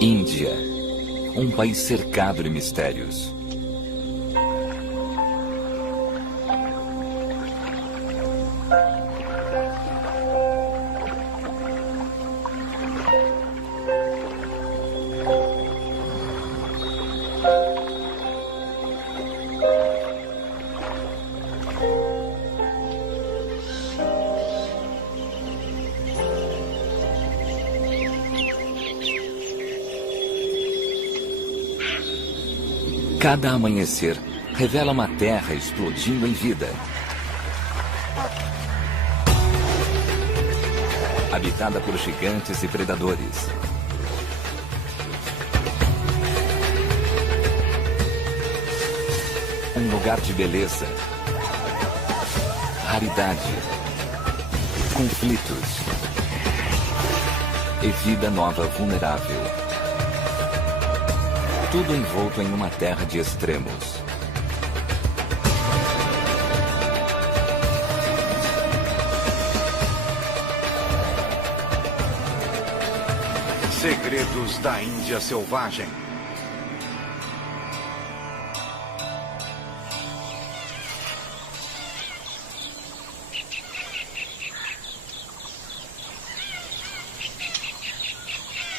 Índia, um país cercado de mistérios. Cada amanhecer revela uma terra explodindo em vida. Habitada por gigantes e predadores. Um lugar de beleza, raridade, conflitos e vida nova vulnerável. Tudo envolto em uma terra de extremos. Segredos da Índia Selvagem.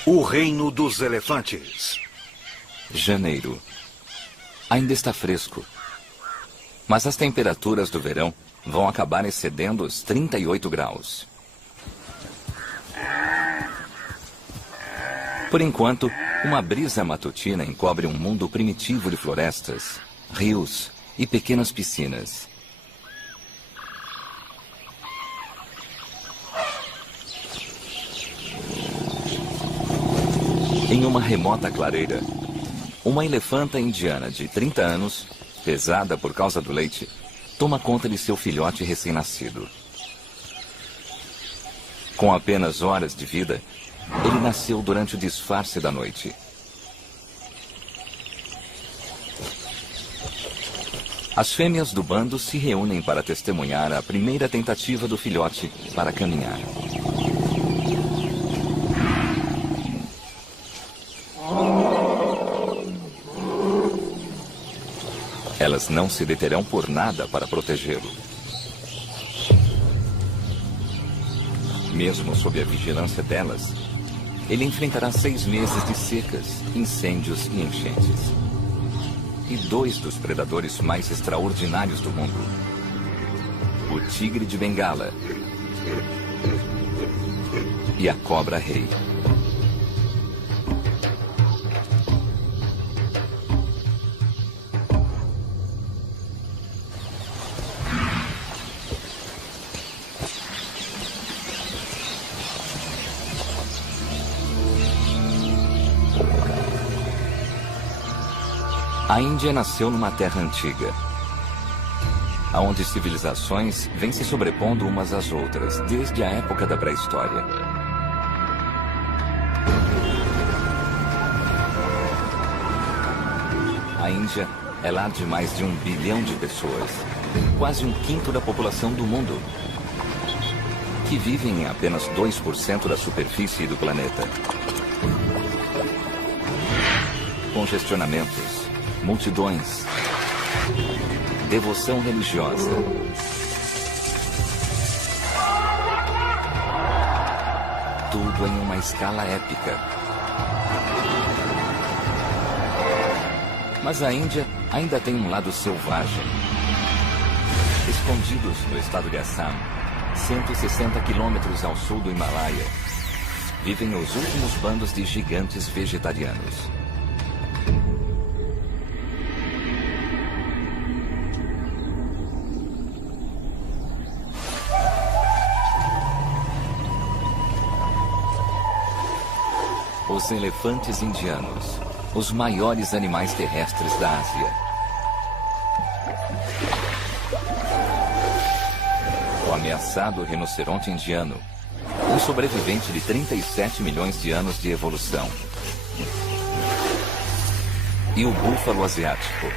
O Reino dos Elefantes. Janeiro. Ainda está fresco. Mas as temperaturas do verão vão acabar excedendo os 38 graus. Por enquanto, uma brisa matutina encobre um mundo primitivo de florestas, rios e pequenas piscinas. Em uma remota clareira, uma elefanta indiana de 30 anos, pesada por causa do leite, toma conta de seu filhote recém-nascido. Com apenas horas de vida, ele nasceu durante o disfarce da noite. As fêmeas do bando se reúnem para testemunhar a primeira tentativa do filhote para caminhar. Elas não se deterão por nada para protegê-lo. Mesmo sob a vigilância delas, ele enfrentará 6 meses de secas, incêndios e enchentes. E 2 dos predadores mais extraordinários do mundo. O tigre de Bengala e a cobra-rei. A Índia nasceu numa terra antiga, onde civilizações vêm se sobrepondo umas às outras, desde a época da pré-história. A Índia é lar de mais de 1 bilhão de pessoas, quase 1/5 da população do mundo, que vivem em apenas 2% da superfície do planeta. Congestionamentos, multidões, devoção religiosa. Tudo em uma escala épica. Mas a Índia ainda tem um lado selvagem. Escondidos no estado de Assam, 160 quilômetros ao sul do Himalaia, vivem os últimos bandos de gigantes vegetarianos. Os elefantes indianos, os maiores animais terrestres da Ásia. O ameaçado rinoceronte indiano, um sobrevivente de 37 milhões de anos de evolução. E o búfalo asiático,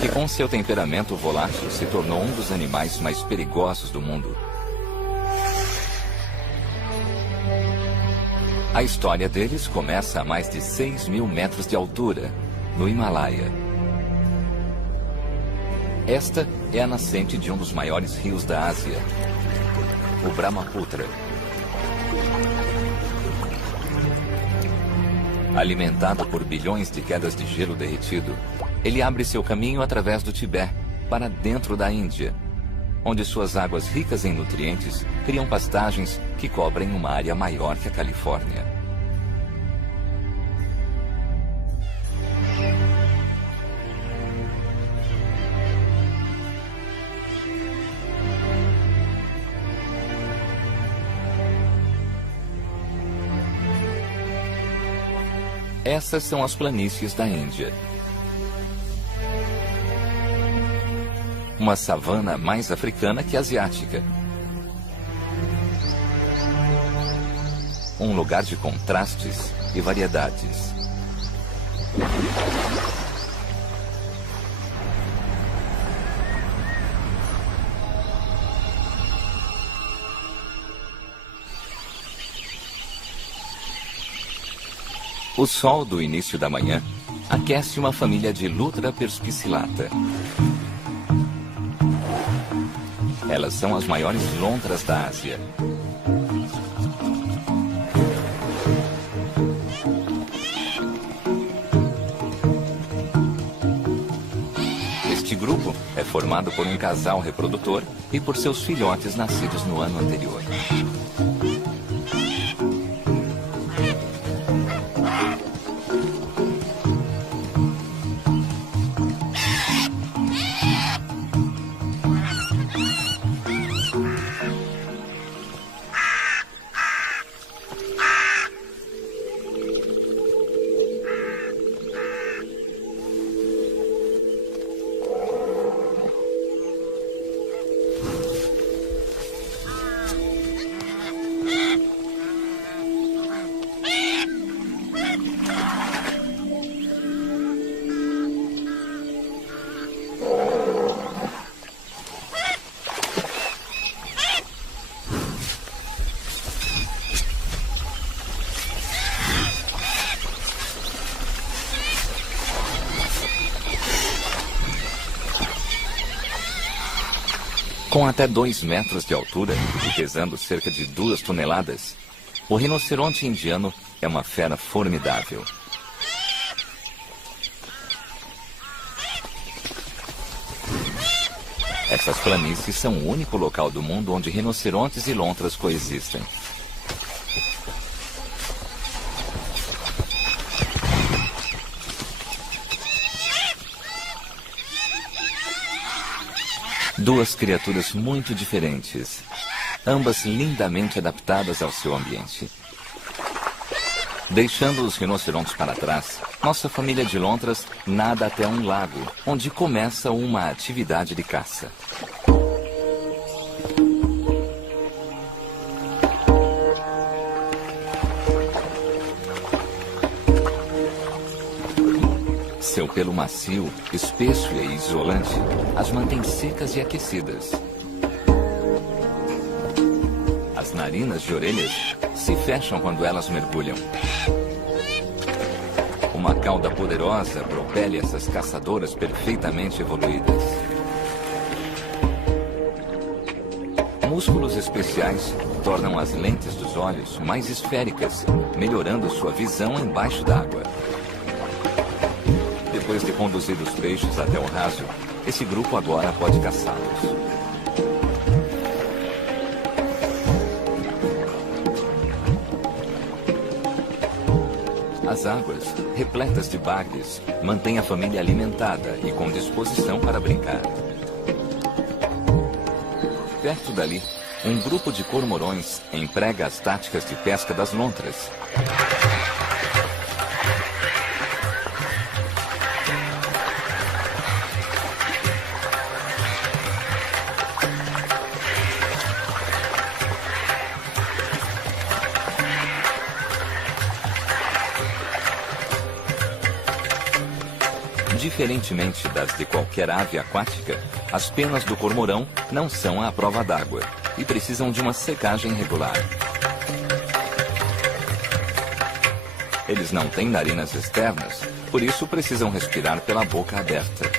que com seu temperamento volátil se tornou um dos animais mais perigosos do mundo. A história deles começa a mais de 6.000 metros de altura, no Himalaia. Esta é a nascente de um dos maiores rios da Ásia, o Brahmaputra. Alimentado por bilhões de quedas de gelo derretido, ele abre seu caminho através do Tibete para dentro da Índia, onde suas águas ricas em nutrientes criam pastagens que cobrem uma área maior que a Califórnia. Essas são as planícies da Índia. Uma savana mais africana que asiática. Um lugar de contrastes e variedades. O sol do início da manhã aquece uma família de Lutra perspicillata. Elas são as maiores lontras da Ásia. Este grupo é formado por um casal reprodutor e por seus filhotes nascidos no ano anterior. Com até 2 metros de altura e pesando cerca de 2 toneladas, o rinoceronte indiano é uma fera formidável. Essas planícies são o único local do mundo onde rinocerontes e lontras coexistem. Duas criaturas muito diferentes, ambas lindamente adaptadas ao seu ambiente. Deixando os rinocerontes para trás, nossa família de lontras nada até um lago, onde começa uma atividade de caça. Seu pelo macio, espesso e isolante as mantém secas e aquecidas. As narinas de orelhas se fecham quando elas mergulham. Uma cauda poderosa propele essas caçadoras perfeitamente evoluídas. Músculos especiais tornam as lentes dos olhos mais esféricas, melhorando sua visão embaixo d'água. Depois de conduzir os peixes até o raso, esse grupo agora pode caçá-los. As águas, repletas de bagres, mantêm a família alimentada e com disposição para brincar. Perto dali, um grupo de cormorões emprega as táticas de pesca das lontras. Diferentemente das de qualquer ave aquática, as penas do cormorão não são à prova d'água e precisam de uma secagem regular. Eles não têm narinas externas, por isso precisam respirar pela boca aberta.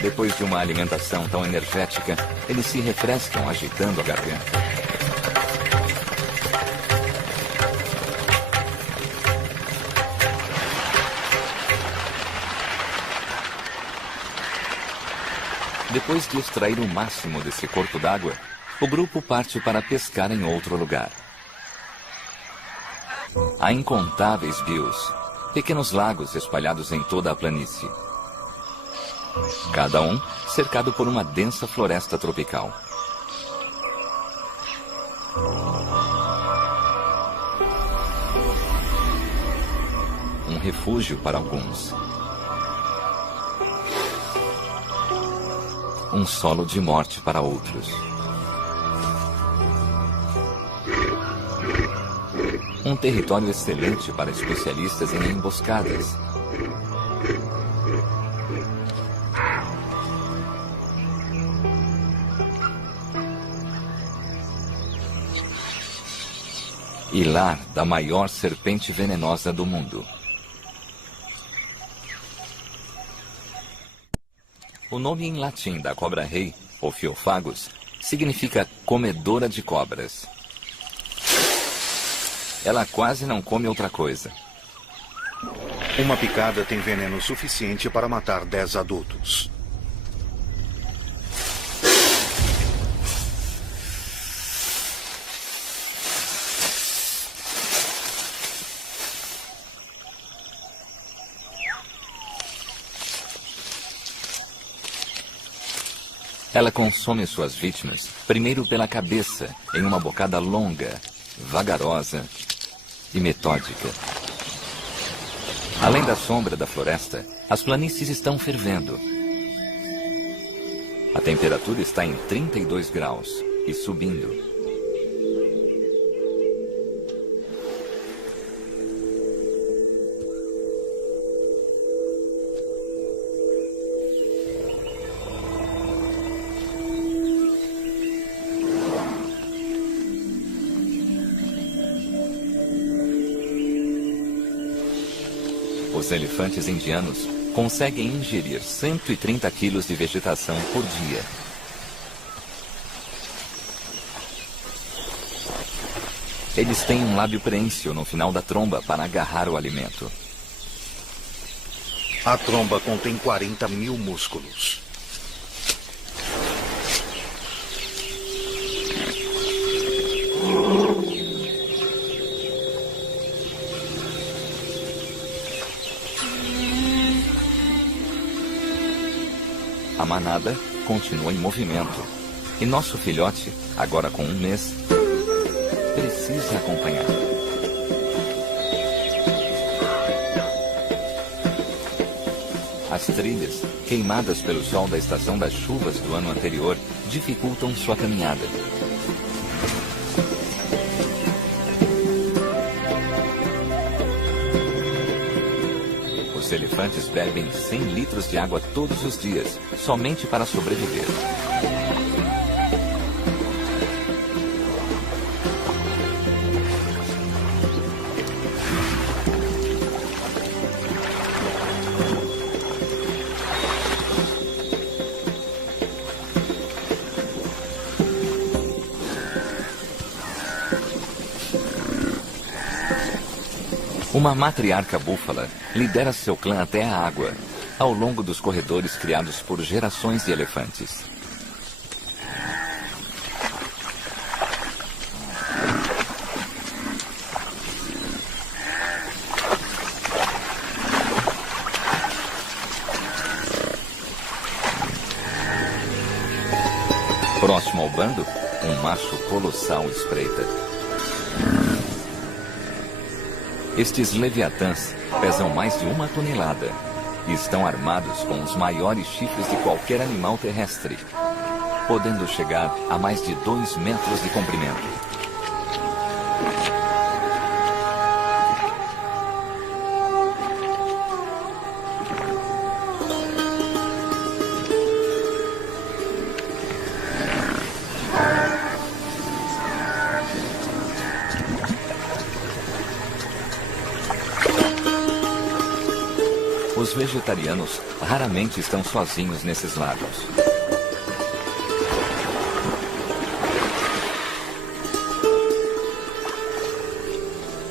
Depois de uma alimentação tão energética, eles se refrescam agitando a garganta. Depois de extrair o máximo desse corpo d'água, o grupo parte para pescar em outro lugar. Há incontáveis rios, pequenos lagos espalhados em toda a planície. Cada um cercado por uma densa floresta tropical. Um refúgio para alguns. Um solo de morte para outros. Um território excelente para especialistas em emboscadas. E lar da maior serpente venenosa do mundo. O nome em latim da cobra-rei, Ophiophagos, significa comedora de cobras. Ela quase não come outra coisa. Uma picada tem veneno suficiente para matar 10 adultos. Ela consome suas vítimas, primeiro pela cabeça, em uma bocada longa, vagarosa e metódica. Além da sombra da floresta, as planícies estão fervendo. A temperatura está em 32 graus e subindo. Os elefantes indianos conseguem ingerir 130 quilos de vegetação por dia. Eles têm um lábio prênsil no final da tromba para agarrar o alimento. A tromba contém 40 mil músculos. A manada continua em movimento. E nosso filhote, agora com 1 mês, precisa acompanhar. As trilhas, queimadas pelo sol da estação das chuvas do ano anterior, dificultam sua caminhada. Os elefantes bebem 100 litros de água todos os dias, somente para sobreviver. Uma matriarca búfala lidera seu clã até a água, ao longo dos corredores criados por gerações de elefantes. Próximo ao bando, um macho colossal espreita. Estes leviatãs pesam mais de 1 tonelada e estão armados com os maiores chifres de qualquer animal terrestre, podendo chegar a mais de 2 metros de comprimento. Os vegetarianos raramente estão sozinhos nesses lagos.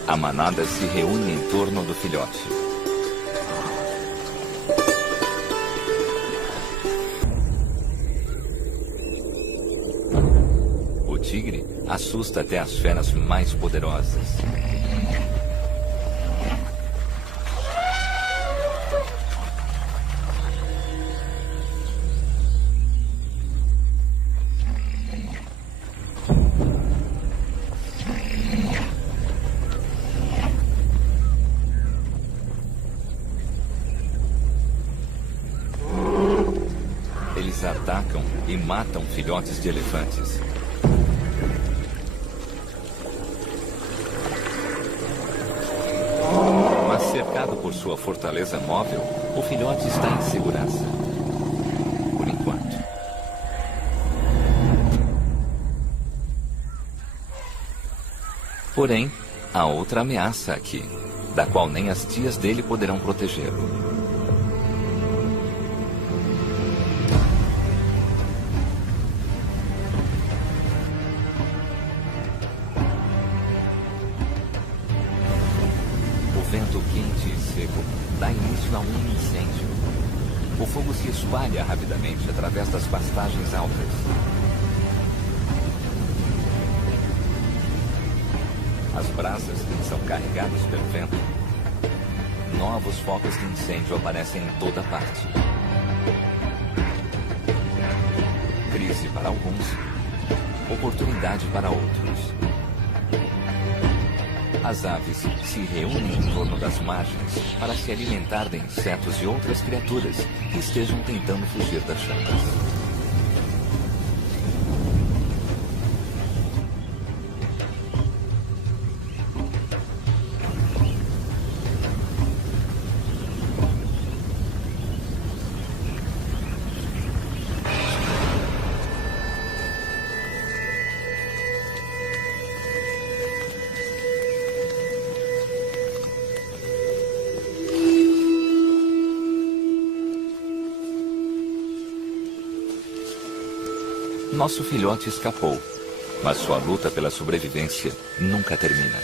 A manada se reúne em torno do filhote. O tigre assusta até as feras mais poderosas. Eles atacam e matam filhotes de elefantes. Mas cercado por sua fortaleza móvel, o filhote está em segurança. Por enquanto. Porém, há outra ameaça aqui, da qual nem as tias dele poderão protegê-lo. O vento quente e seco dá início a um incêndio. O fogo se espalha rapidamente através das pastagens altas. As brasas são carregadas pelo vento. Novos focos de incêndio aparecem em toda parte. Crise para alguns, oportunidade para outros. As aves se reúnem em torno das margens para se alimentar de insetos e outras criaturas que estejam tentando fugir das chamas. Nosso filhote escapou, mas sua luta pela sobrevivência nunca termina.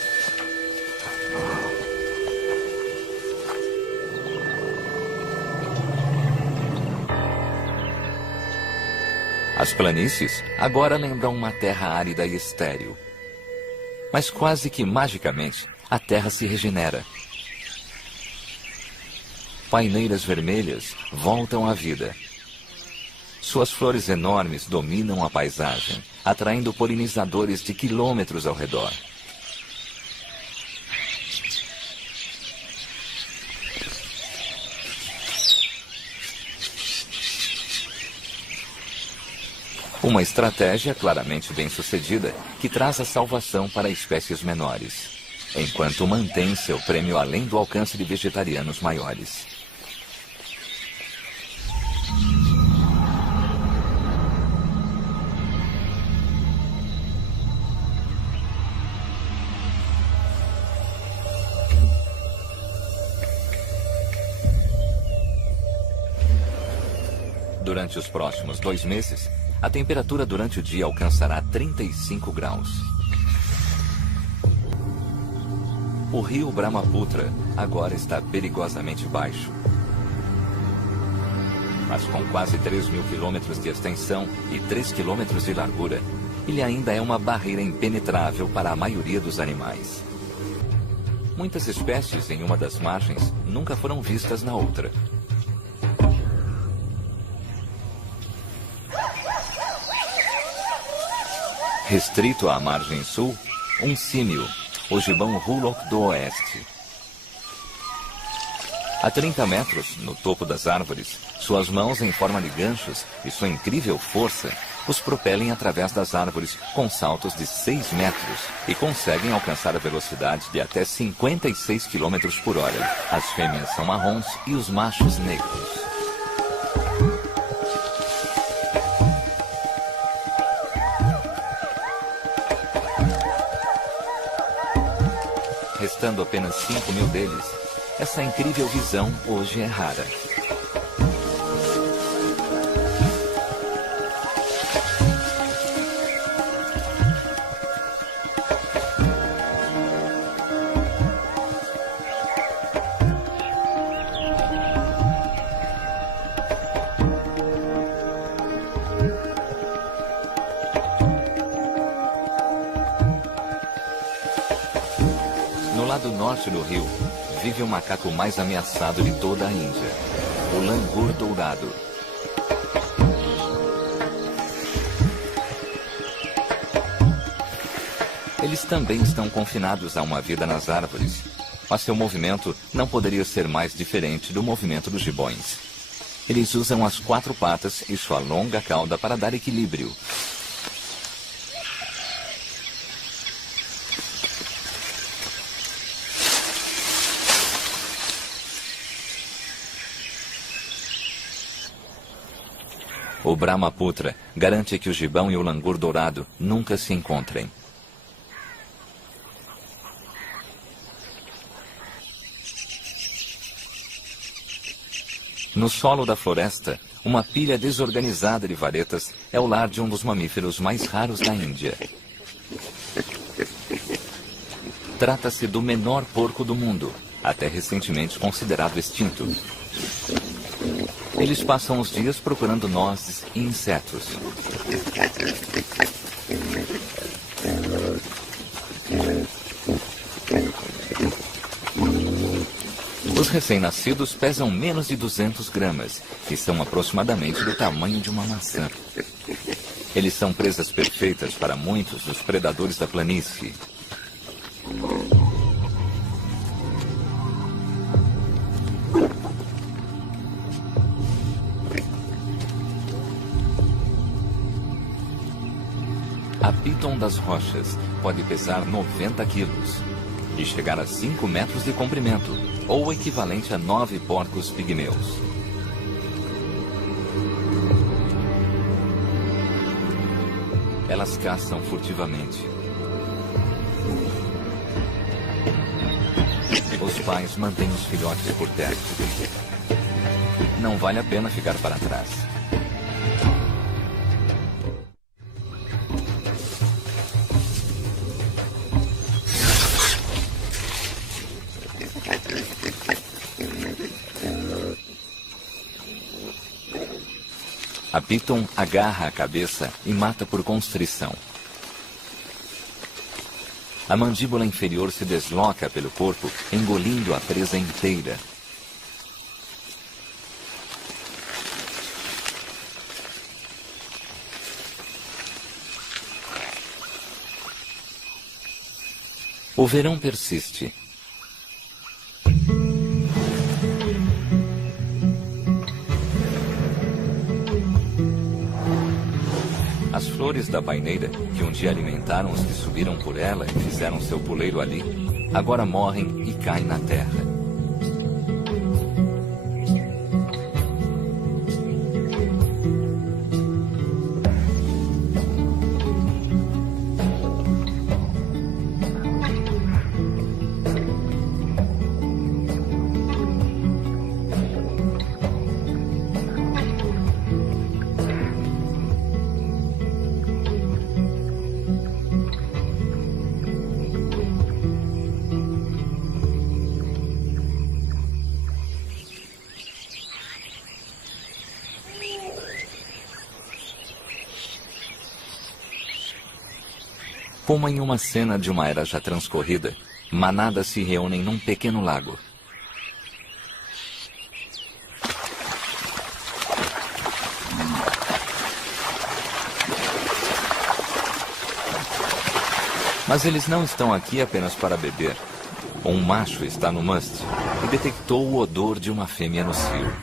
As planícies agora lembram uma terra árida e estéril. Mas quase que magicamente, a terra se regenera. Paineiras vermelhas voltam à vida. Suas flores enormes dominam a paisagem, atraindo polinizadores de quilômetros ao redor. Uma estratégia claramente bem-sucedida que traz a salvação para espécies menores, enquanto mantém seu prêmio além do alcance de vegetarianos maiores. Durante os próximos 2 meses, a temperatura durante o dia alcançará 35 graus. O rio Brahmaputra agora está perigosamente baixo. Mas com quase 3.000 quilômetros de extensão e 3 quilômetros de largura, ele ainda é uma barreira impenetrável para a maioria dos animais. Muitas espécies em uma das margens nunca foram vistas na outra. Restrito à margem sul, um símio, o gibão Hulock do Oeste. A 30 metros, no topo das árvores, suas mãos em forma de ganchos e sua incrível força os propelem através das árvores com saltos de 6 metros e conseguem alcançar a velocidade de até 56 km por hora. As fêmeas são marrons e os machos negros. Restando apenas 5.000 deles, Essa incrível visão hoje é rara. No lado norte do rio, vive o macaco mais ameaçado de toda a Índia, o langur dourado. Eles também estão confinados a uma vida nas árvores, mas seu movimento não poderia ser mais diferente do movimento dos gibões. Eles usam as 4 patas e sua longa cauda para dar equilíbrio. O Brahmaputra garante que o gibão e o langur dourado nunca se encontrem. No solo da floresta, uma pilha desorganizada de varetas é o lar de um dos mamíferos mais raros da Índia. Trata-se do menor porco do mundo, até recentemente considerado extinto. Eles passam os dias procurando nozes e insetos. Os recém-nascidos pesam menos de 200 gramas e são aproximadamente do tamanho de uma maçã. Eles são presas perfeitas para muitos dos predadores da planície. A piton das rochas pode pesar 90 quilos e chegar a 5 metros de comprimento, ou o equivalente a 9 porcos pigmeus. Elas caçam furtivamente. Os pais mantêm os filhotes por perto. Não vale a pena ficar para trás. A piton agarra a cabeça e mata por constrição. A mandíbula inferior se desloca pelo corpo, engolindo a presa inteira. O verão persiste. As flores da paineira, que um dia alimentaram os que subiram por ela e fizeram seu puleiro ali, agora morrem e caem na terra. Como em uma cena de uma era já transcorrida, manadas se reúnem num pequeno lago. Mas eles não estão aqui apenas para beber. Um macho está no must e detectou o odor de uma fêmea no cio.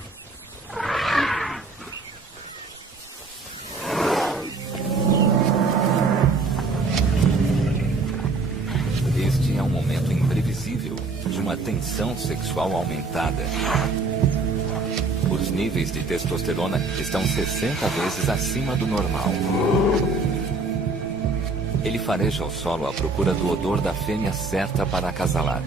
Este é um momento imprevisível de uma tensão sexual aumentada. Os níveis de testosterona estão 60 vezes acima do normal. Ele fareja o solo à procura do odor da fêmea certa para acasalar.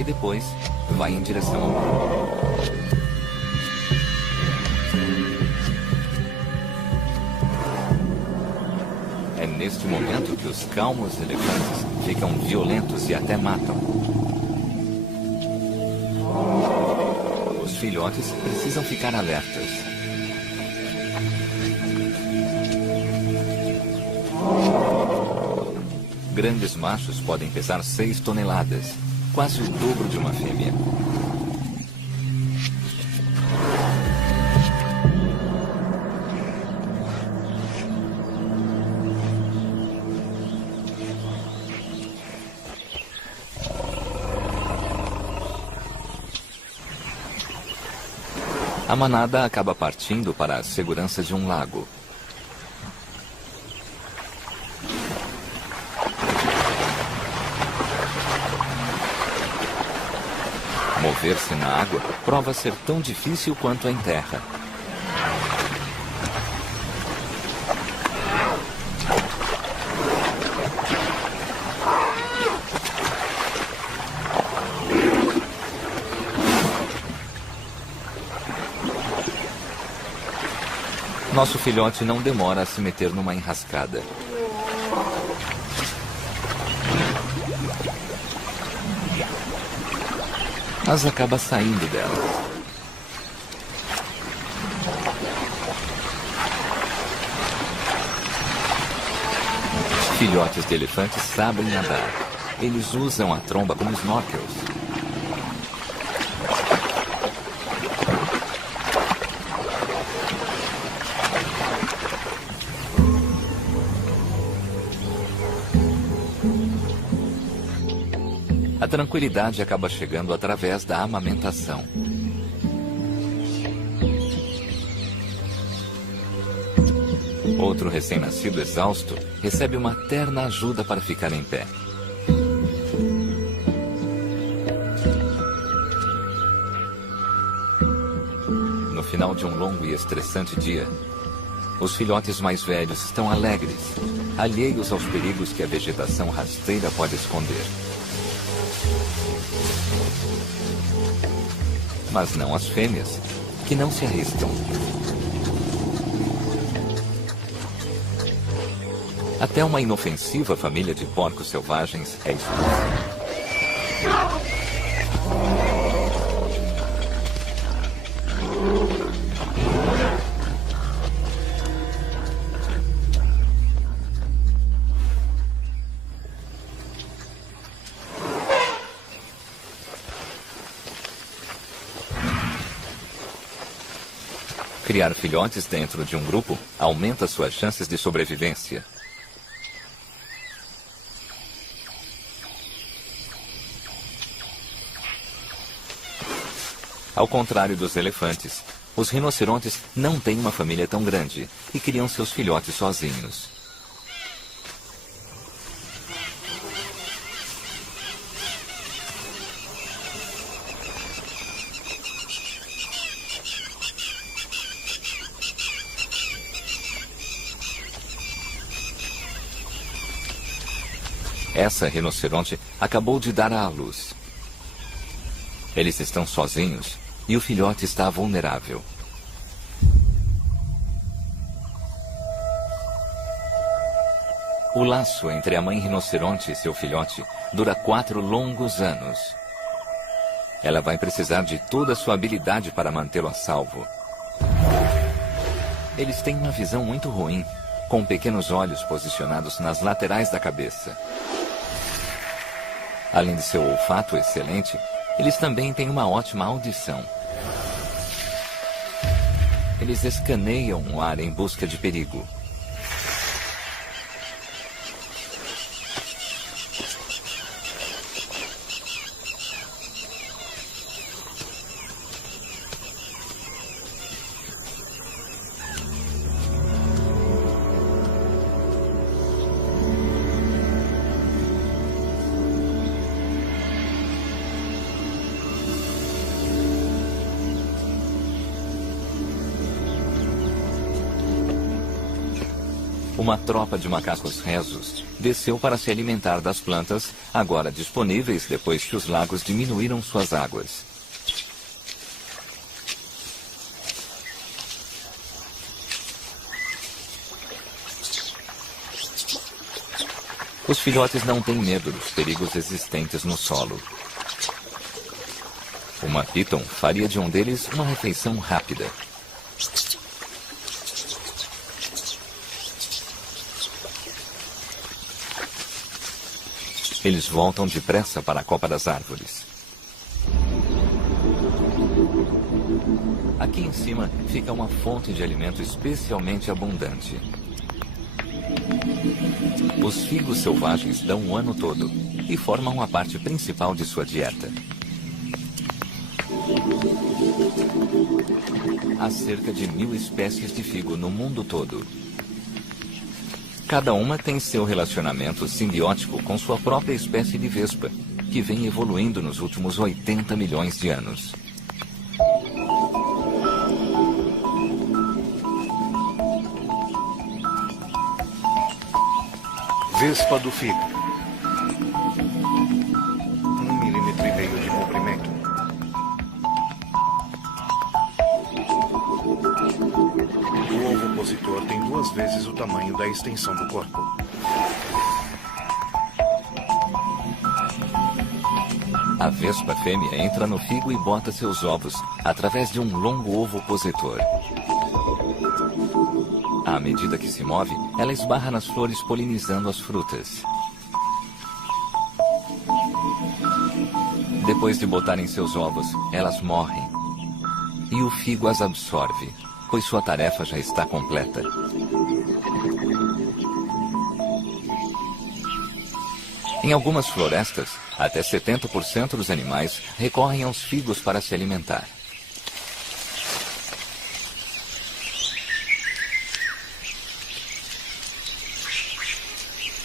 e depois vai em direção ao mar. É neste momento que os calmos elefantes ficam violentos e até matam. Os filhotes precisam ficar alertas. Grandes machos podem pesar 6 toneladas, quase o dobro de uma fêmea. A manada acaba partindo para a segurança de um lago. Mover-se na água prova ser tão difícil quanto em terra. Nosso filhote não demora a se meter numa enrascada. Mas acaba saindo dela. Filhotes de elefantes sabem nadar. Eles usam a tromba como snorkels. A tranquilidade acaba chegando através da amamentação. Outro recém-nascido exausto recebe uma terna ajuda para ficar em pé. No final de um longo e estressante dia, os filhotes mais velhos estão alegres, alheios aos perigos que a vegetação rasteira pode esconder. Mas não as fêmeas, que não se arriscam. Até uma inofensiva família de porcos selvagens é expulsa. Criar filhotes dentro de um grupo aumenta suas chances de sobrevivência. Ao contrário dos elefantes, os rinocerontes não têm uma família tão grande e criam seus filhotes sozinhos. Essa rinoceronte acabou de dar à luz. Eles estão sozinhos e o filhote está vulnerável. O laço entre a mãe rinoceronte e seu filhote dura 4 longos anos. Ela vai precisar de toda a sua habilidade para mantê-lo a salvo. Eles têm uma visão muito ruim, com pequenos olhos posicionados nas laterais da cabeça. Além de seu olfato excelente, eles também têm uma ótima audição. Eles escaneiam o ar em busca de perigo. Uma tropa de macacos rezos desceu para se alimentar das plantas, agora disponíveis depois que os lagos diminuíram suas águas. Os filhotes não têm medo dos perigos existentes no solo. Uma Piton faria de um deles uma refeição rápida. Eles voltam depressa para a copa das árvores. Aqui em cima fica uma fonte de alimento especialmente abundante. Os figos selvagens dão o ano todo e formam a parte principal de sua dieta. Há cerca de 1000 espécies de figo no mundo todo. Cada uma tem seu relacionamento simbiótico com sua própria espécie de vespa, que vem evoluindo nos últimos 80 milhões de anos. Vespa do figo. 1,5 milímetro de comprimento. O ovopositor tem 2 vezes o tamanho da extensão do corpo. A vespa fêmea entra no figo e bota seus ovos através de um longo ovopositor. À medida que se move, ela esbarra nas flores polinizando as frutas. Depois de botarem seus ovos, elas morrem. E o figo as absorve, pois sua tarefa já está completa. Em algumas florestas, até 70% dos animais recorrem aos figos para se alimentar.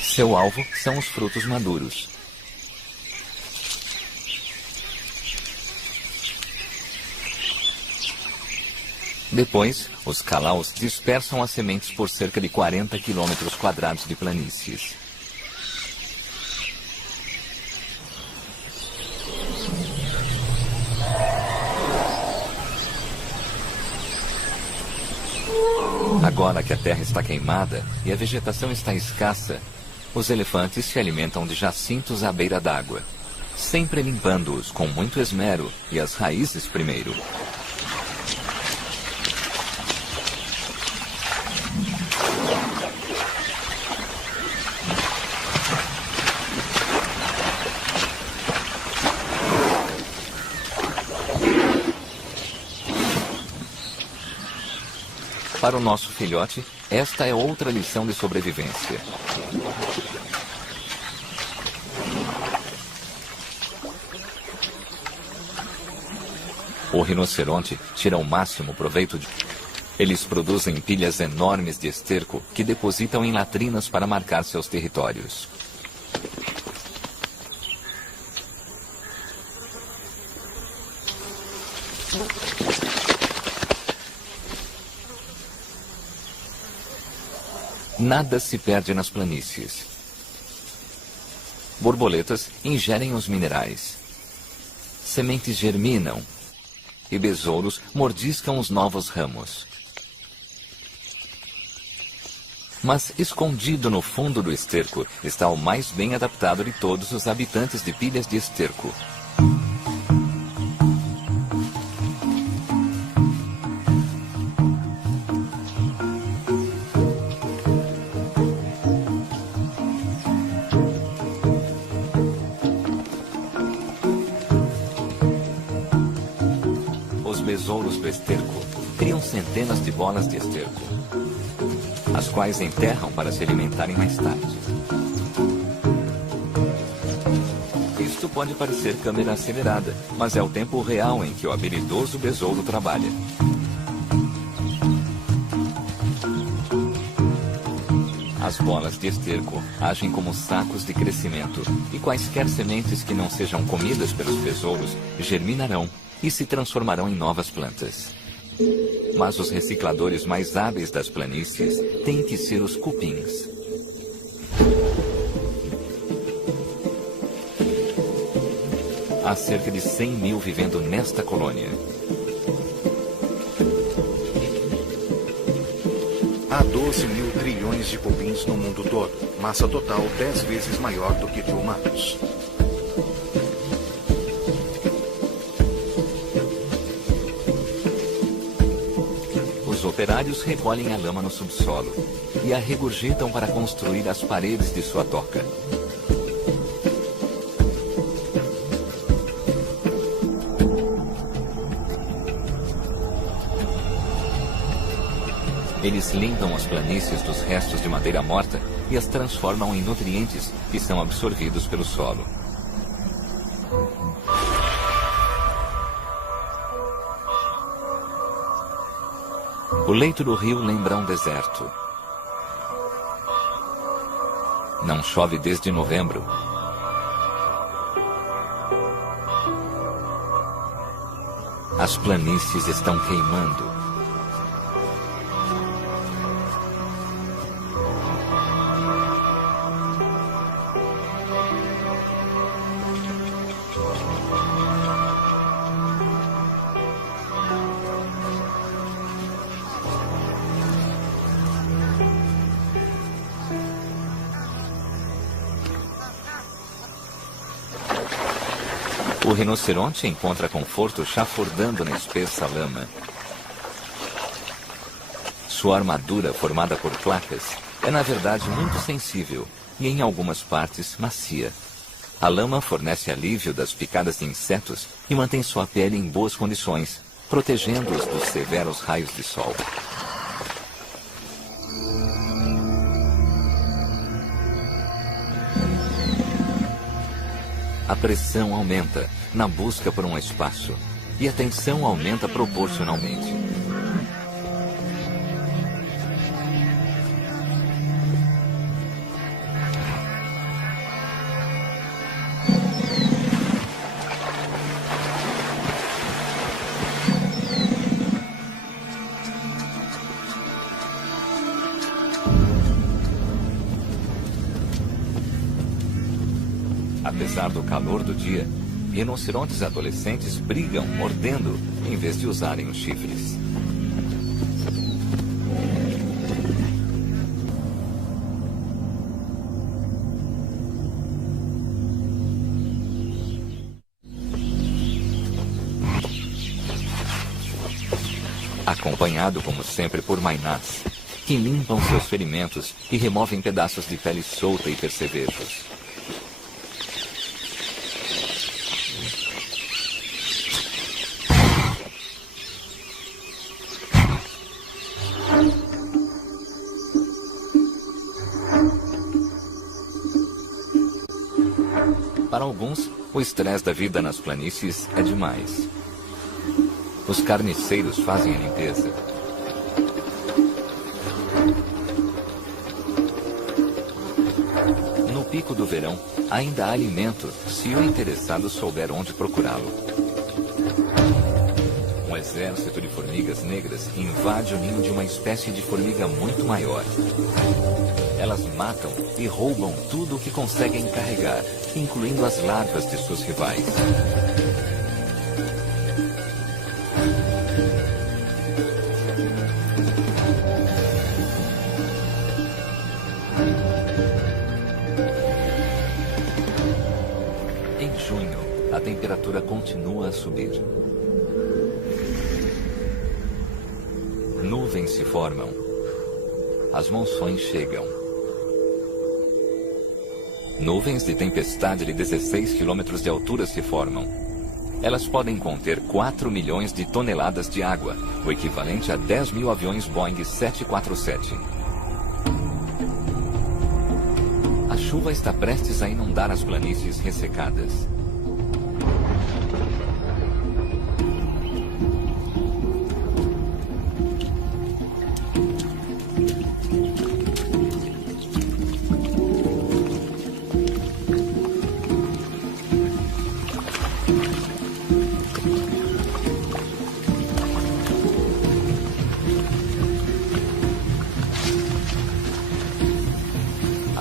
Seu alvo são os frutos maduros. Depois, os calaus dispersam as sementes por cerca de 40 quilômetros quadrados de planícies. Agora que a terra está queimada e a vegetação está escassa, os elefantes se alimentam de jacintos à beira d'água, sempre limpando-os com muito esmero e as raízes primeiro. Para o nosso filhote, esta é outra lição de sobrevivência. O rinoceronte tira o máximo proveito de... Eles produzem pilhas enormes de esterco que depositam em latrinas para marcar seus territórios. Nada se perde nas planícies. Borboletas ingerem os minerais. Sementes germinam. E besouros mordiscam os novos ramos. Mas escondido no fundo do esterco está o mais bem adaptado de todos os habitantes de pilhas de esterco. Os besouros do esterco criam centenas de bolas de esterco, as quais enterram para se alimentarem mais tarde. Isto pode parecer câmera acelerada, mas é o tempo real em que o habilidoso besouro trabalha. As bolas de esterco agem como sacos de crescimento, e quaisquer sementes que não sejam comidas pelos besouros germinarão e se transformarão em novas plantas. Mas os recicladores mais hábeis das planícies têm que ser os cupins. Há cerca de 100 mil vivendo nesta colônia. Há 12 mil trilhões de cupins no mundo todo, massa total 10 vezes maior do que de humanos. Os operários recolhem a lama no subsolo e a regurgitam para construir as paredes de sua toca. Eles limpam as planícies dos restos de madeira morta e as transformam em nutrientes que são absorvidos pelo solo. O leito do rio lembra um deserto. Não chove desde novembro. As planícies estão queimando. O rinoceronte encontra conforto chafurdando na espessa lama. Sua armadura, formada por placas, é na verdade muito sensível e em algumas partes macia. A lama fornece alívio das picadas de insetos e mantém sua pele em boas condições, protegendo-os dos severos raios de sol. A pressão aumenta na busca por um espaço e a tensão aumenta proporcionalmente. Apesar do calor do dia, rinocerontes adolescentes brigam mordendo em vez de usarem os chifres. Acompanhado como sempre por mainás, que limpam seus ferimentos e removem pedaços de pele solta e percevejos. Para alguns, o estresse da vida nas planícies é demais. Os carniceiros fazem a limpeza. No pico do verão, ainda há alimento se o interessado souber onde procurá-lo. Um exército de formigas negras invade o ninho de uma espécie de formiga muito maior. Elas matam e roubam tudo o que conseguem carregar, incluindo as larvas de suas rivais. Em junho, a temperatura continua a subir. Nuvens se formam. As monções chegam. Nuvens de tempestade de 16 quilômetros de altura se formam. Elas podem conter 4 milhões de toneladas de água, o equivalente a 10 mil aviões Boeing 747. A chuva está prestes a inundar as planícies ressecadas.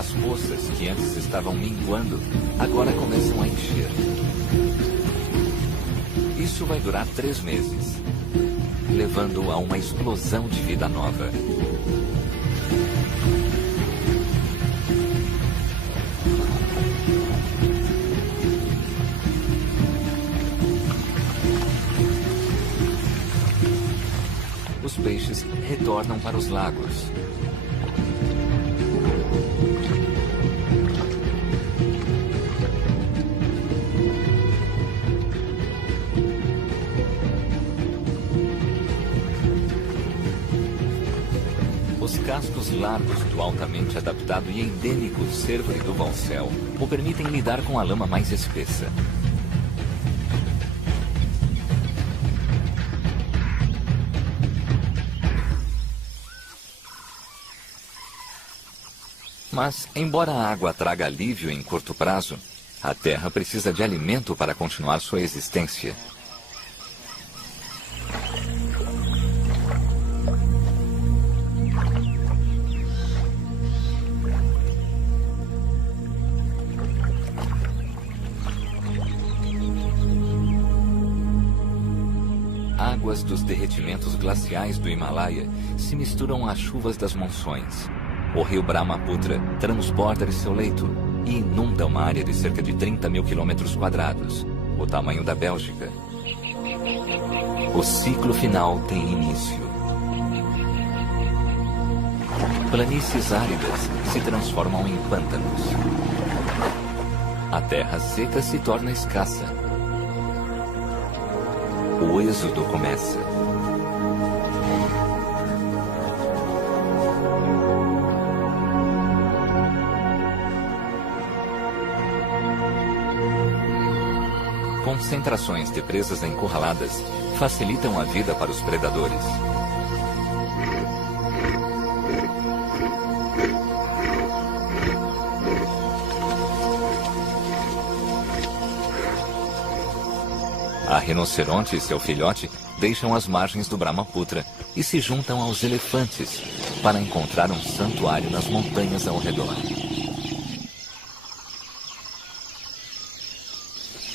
As poças que antes estavam minguando, agora começam a encher. Isso vai durar 3 meses, levando a uma explosão de vida nova. Os peixes retornam para os lagos. Os cascos largos do altamente adaptado e endêmico cervo de Duval-Cel o permitem lidar com a lama mais espessa. Mas, embora a água traga alívio em curto prazo, a Terra precisa de alimento para continuar sua existência. Águas dos derretimentos glaciais do Himalaia se misturam às chuvas das monções. O rio Brahmaputra transborda de seu leito e inunda uma área de cerca de 30 mil quilômetros quadrados, o tamanho da Bélgica. O ciclo final tem início. Planícies áridas se transformam em pântanos. A terra seca se torna escassa. O êxodo começa. Concentrações de presas encurraladas facilitam a vida para os predadores. A rinoceronte e seu filhote deixam as margens do Brahmaputra e se juntam aos elefantes para encontrar um santuário nas montanhas ao redor.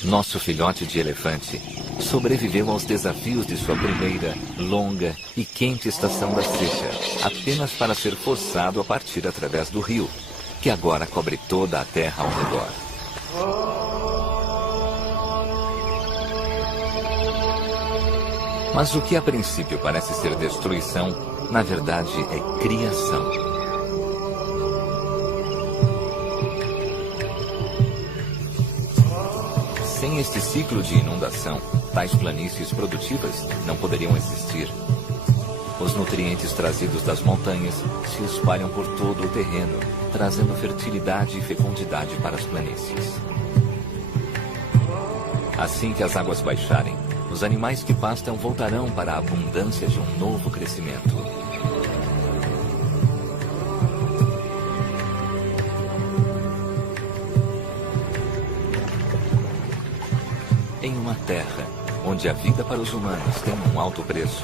Nosso filhote de elefante sobreviveu aos desafios de sua primeira, longa e quente estação da seca, apenas para ser forçado a partir através do rio, que agora cobre toda a terra ao redor. Mas o que a princípio parece ser destruição, na verdade é criação. Sem este ciclo de inundação, tais planícies produtivas não poderiam existir. Os nutrientes trazidos das montanhas se espalham por todo o terreno, trazendo fertilidade e fecundidade para as planícies. Assim que as águas baixarem, os animais que pastam voltarão para a abundância de um novo crescimento. Em uma terra onde a vida para os humanos tem um alto preço,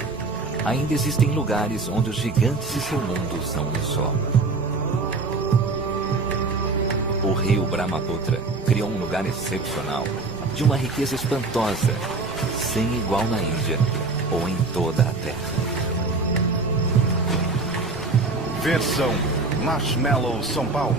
ainda existem lugares onde os gigantes e seu mundo são um só. O rio Brahmaputra criou um lugar excepcional, de uma riqueza espantosa, sem igual na Índia ou em toda a Terra. Versão Marshmallow São Paulo.